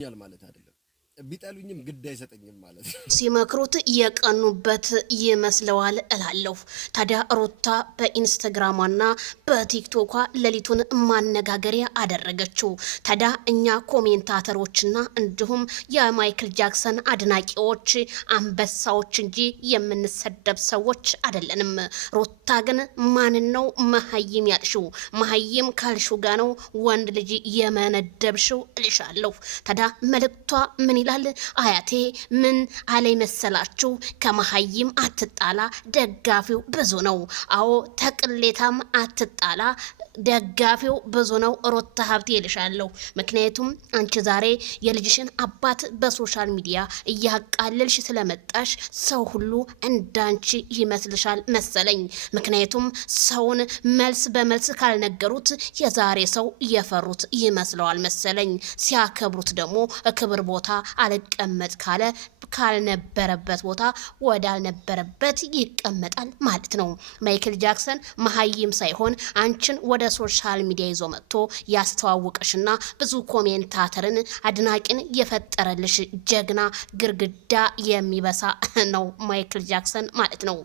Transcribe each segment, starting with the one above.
ያል ማለት አይደለም ቢጠሉኝም ግድ አይሰጠኝም ማለት ነው። ሲመክሩት የቀኑበት ይመስለዋል እላለሁ። ታዲያ ሩታ በኢንስታግራሟና በቲክቶኳ ሌሊቱን ማነጋገሪያ አደረገችው። ታዲያ እኛ ኮሜንታተሮችና እንዲሁም የማይክል ጃክሰን አድናቂዎች አንበሳዎች እንጂ የምንሰደብ ሰዎች አይደለንም። ሩታ ግን ማንን ነው መሀይም ያልሽው? መሀይም ካልሹ ጋ ነው ወንድ ልጅ የመነደብሽው እልሻለሁ። ታዲያ መልእክቷ ምን ይላል? አያቴ ምን አለይ መሰላችሁ? ከመሀይም አትጣላ ደጋፊው ብዙ ነው። አዎ ተቅሌታም አትጣላ ደጋፊው ብዙ ነው። ሩታ ሀብቴ ይልሻለሁ። ምክንያቱም አንቺ ዛሬ የልጅሽን አባት በሶሻል ሚዲያ እያቃለልሽ ስለመጣሽ ሰው ሁሉ እንዳንቺ ይመስልሻል መሰለኝ። ምክንያቱም ሰውን መልስ በመልስ ካልነገሩት የዛሬ ሰው እየፈሩት ይመስለዋል መሰለኝ። ሲያከብሩት ደግሞ ክብር ቦታ አልቀመጥ ካለ ካልነበረበት ቦታ ወዳልነበረበት ይቀመጣል ማለት ነው። ማይክል ጃክሰን መሀይም ሳይሆን አንቺን ወደ ሶሻል ሚዲያ ይዞ መጥቶ ያስተዋወቀሽና ብዙ ኮሜንታተርን አድናቂን የፈጠረልሽ ጀግና ግርግዳ የሚበሳ ነው ማይክል ጃክሰን ማለት ነው።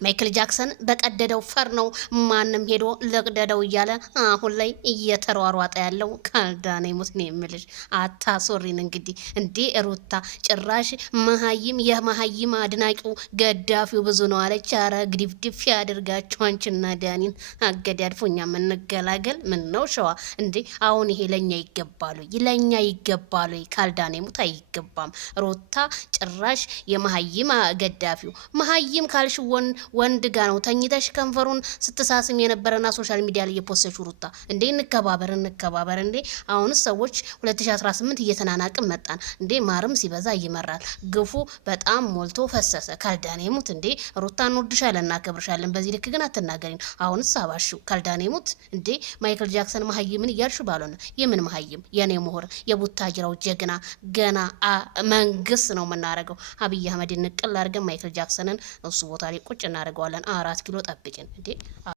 ማይክል ጃክሰን በቀደደው ፈር ነው ማንም ሄዶ ለቅደደው እያለ አሁን ላይ እየተሯሯጠ ያለው ካልዳኔ ሙት ነው የምልሽ። አታሶሪን እንግዲህ እንዴ ሩታ ጭራሽ መሀይም የመሀይም አድናቂው ገዳፊው ብዙ ነው አለች። አረ ግድፍድፍ ያድርጋችሁ አንቺና ዳኒን አገዳድፎኛ የምንገላገል ምን ነው ሸዋ እንዴ። አሁን ይሄ ለኛ ይገባሉ ለኛ ይገባሉ። ካልዳኔ ሙት አይገባም። ሩታ ጭራሽ የመሀይም ገዳፊው መሀይም ካልሽ ወንድ ጋ ነው ተኝተሽ ከንፈሩን ስትሳስም የነበረና ሶሻል ሚዲያ ላይ የፖስተች ሩታ እንዴ እንከባበር እንዴ። አሁንስ ሰዎች 2018 እየተናናቅን መጣን እንዴ። ማርም ሲበዛ ይመራል። ግፉ በጣም ሞልቶ ፈሰሰ። ካልዳኔ ሙት እንዴ ሩታ እንወድሻለን እናከብርሻለን። በዚህ ልክ ግን አትናገሪን። አሁንስ አባሹ ካልዳኔ ሙት እንዴ። ማይክል ጃክሰን መሀይምን እያልሹ ባልሆነ የምን መሀይም የኔ ምሁር የቡታጅራው ጀግና ገና መንግስት ነው የምናደርገው። አብይ አህመድ ንቅል አድርገን ማይክል ጃክሰንን እሱ ቦታ ላይ ቁጭ እናደርገዋለን። 4 ኪሎ ጠብቂን እንዴ።